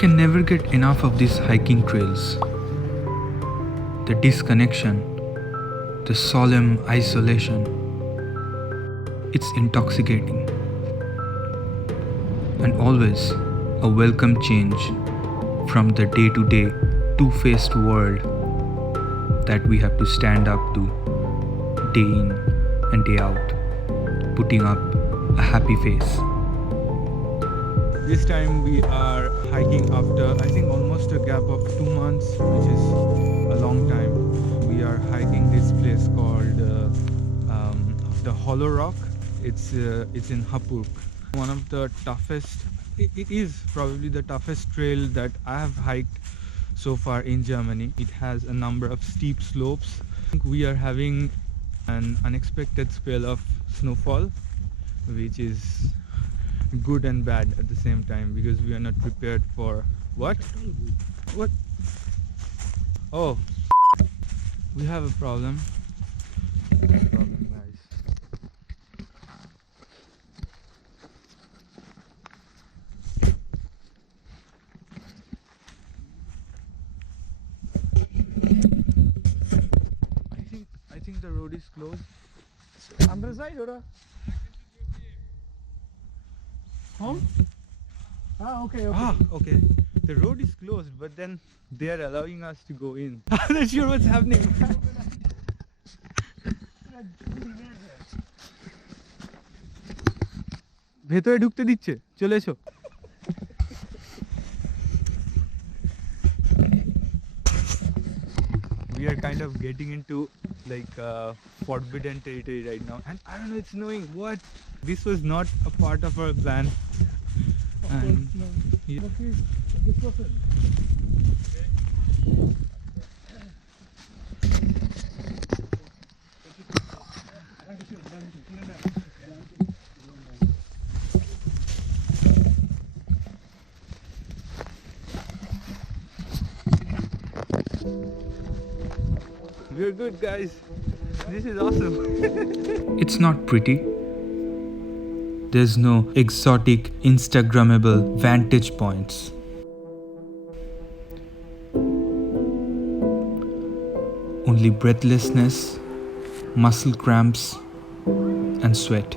can never get enough of these hiking trails. The disconnection, the solemn isolation. It's intoxicating. And always a welcome change from the day-to-day, two-faced world that we have to stand up to day in and day out, putting up a happy face. This time we are hiking after I think almost a gap of 2 months, which is a long time. We are hiking this place called the Hohler Rock. It's in Hapurk. One of the toughest, it is probably the toughest trail that I have hiked so far in Germany. It has a number of steep slopes. I think we are having an unexpected spell of snowfall, which is good and bad at the same time because we are not prepared for what? Oh, we have a problem. Guys. I think the road is closed. Andere Seite, oder? Home? Okay. Okay. The road is closed, but then they are allowing us to go in. I'm not sure what's happening. ভেতরে ঢুকতে দিচ্ছে, চলে এসো। We are kind of getting into like forbidden territory right now, and I don't know, it's snowing. What? This was not a part of our plan. And we're good, guys. This is awesome. It's not pretty. There's no exotic, Instagrammable vantage points. Only breathlessness, muscle cramps, and sweat.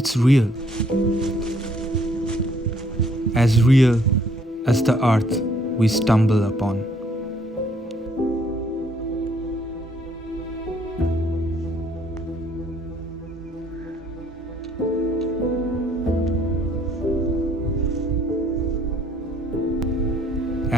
It's real. As real as the earth we stumble upon.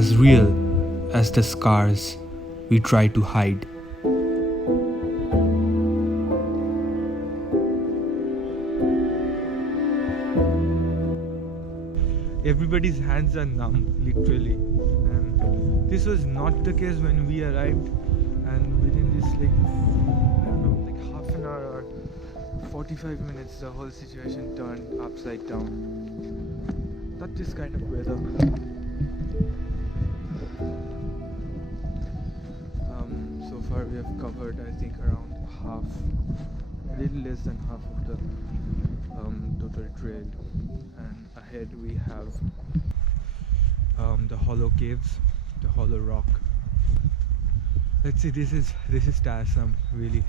As real as the scars we try to hide. Everybody's hands are numb, literally, and this was not the case when we arrived. And within this, like, I don't know, like half an hour or 45 minutes, the whole situation turned upside down. Not this kind of weather. So far we have covered, I think, around half, a little less than half of the total trail, and ahead we have the hollow caves, the hollow rock. Let's see, this is tiresome, really.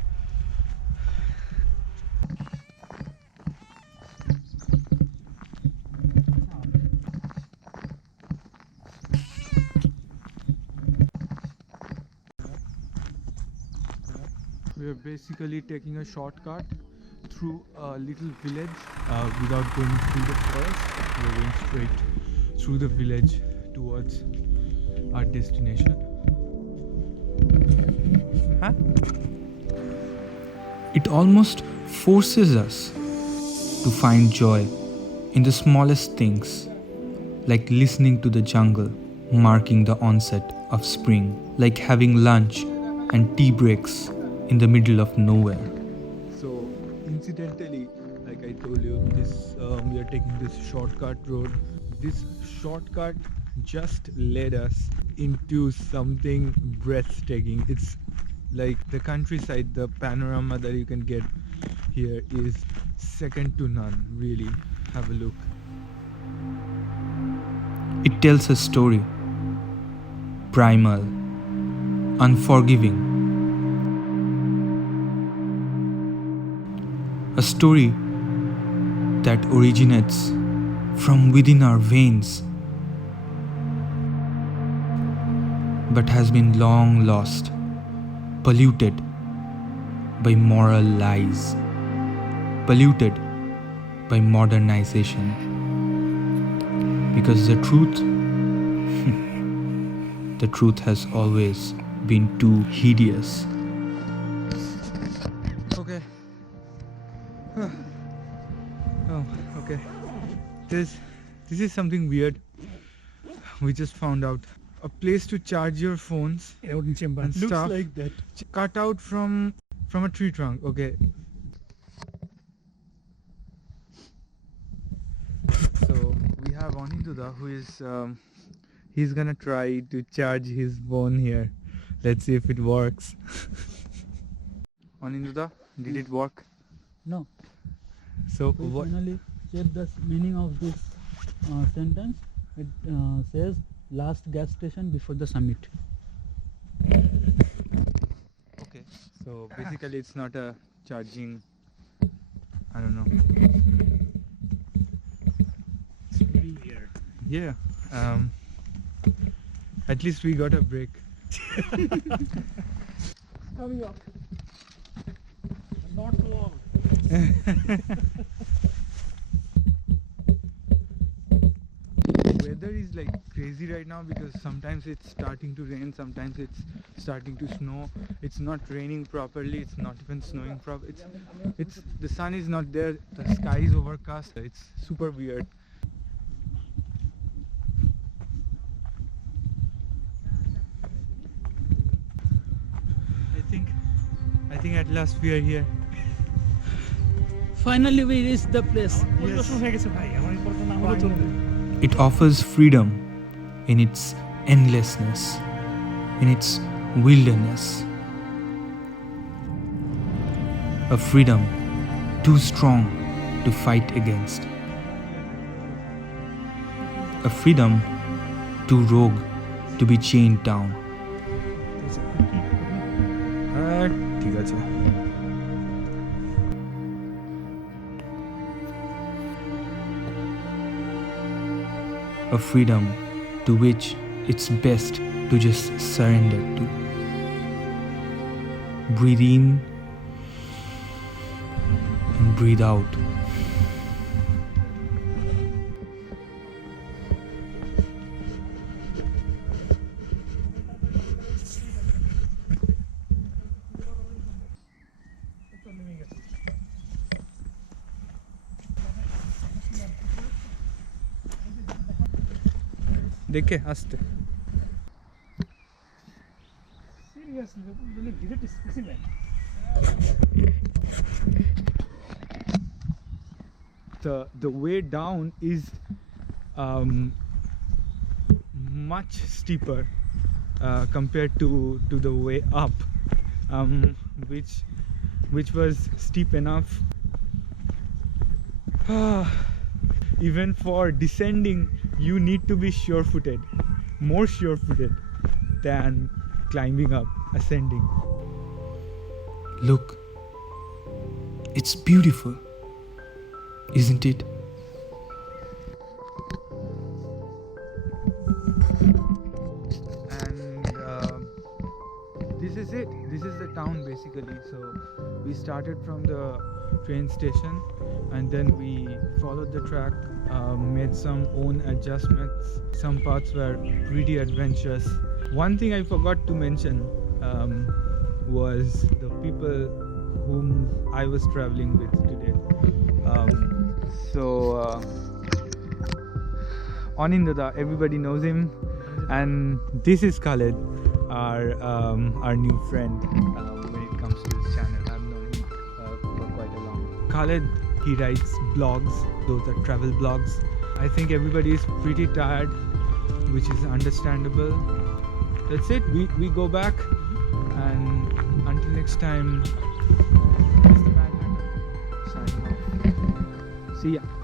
We are basically taking a shortcut through a little village without going through the forest. We are going straight through the village towards our destination. Huh? It almost forces us to find joy in the smallest things, like listening to the jungle marking the onset of spring, like having lunch and tea breaks in the middle of nowhere. So incidentally, like I told you, this we are taking this shortcut road. This shortcut just led us into something breathtaking. It's like the countryside, the panorama that you can get here is second to none, really. Have a look. It tells a story, primal, unforgiving. A story that originates from within our veins, but has been long lost, polluted by moral lies, polluted by modernization. Because the truth, the truth has always been too hideous. Okay. Oh, okay. This is something weird. We just found out a place to charge your phones and Looks stuff like that. cut out from a tree trunk. Okay. So we have Anindya who is he's gonna try to charge his phone here. Let's see if it works. Anindya, did it work? No, So we what? finally checked the meaning of this sentence. It says last gas station before the summit. Okay. So basically, it's not a charging. I don't know. It's very weird. Yeah. At least we got a break. Coming up. Not long. Weather is like crazy right now because sometimes it's starting to rain, sometimes it's starting to snow. It's not raining properly, it's not even snowing properly. It's the sun is not there, the sky is overcast. It's super weird. I think at last we are here. Finally, we reached the place. It offers freedom in its endlessness, in its wilderness. A freedom too strong to fight against. A freedom too rogue to be chained down. ঠিক আছে A freedom to which it's best to just surrender to. Breathe in and breathe out. দেখে আসতে Seriously, really great specimen. the way down is much steeper compared to the way up, which was steep enough even for descending. You need to be sure-footed, more sure-footed than climbing up, ascending. Look, it's beautiful, isn't it? And this is it. This is the town basically. So we started from the train station and then we followed the track, made some own adjustments. Some parts were pretty adventurous. One thing I forgot to mention was the people whom I was traveling with today. Anindya, everybody knows him, and this is Khaled, our new friend when it comes to this channel. I've known him for quite a long. Khaled, he writes blogs. Those are travel blogs. I think everybody is pretty tired, which is understandable. That's it. We go back, and until next time, this is the Manhattan. See ya.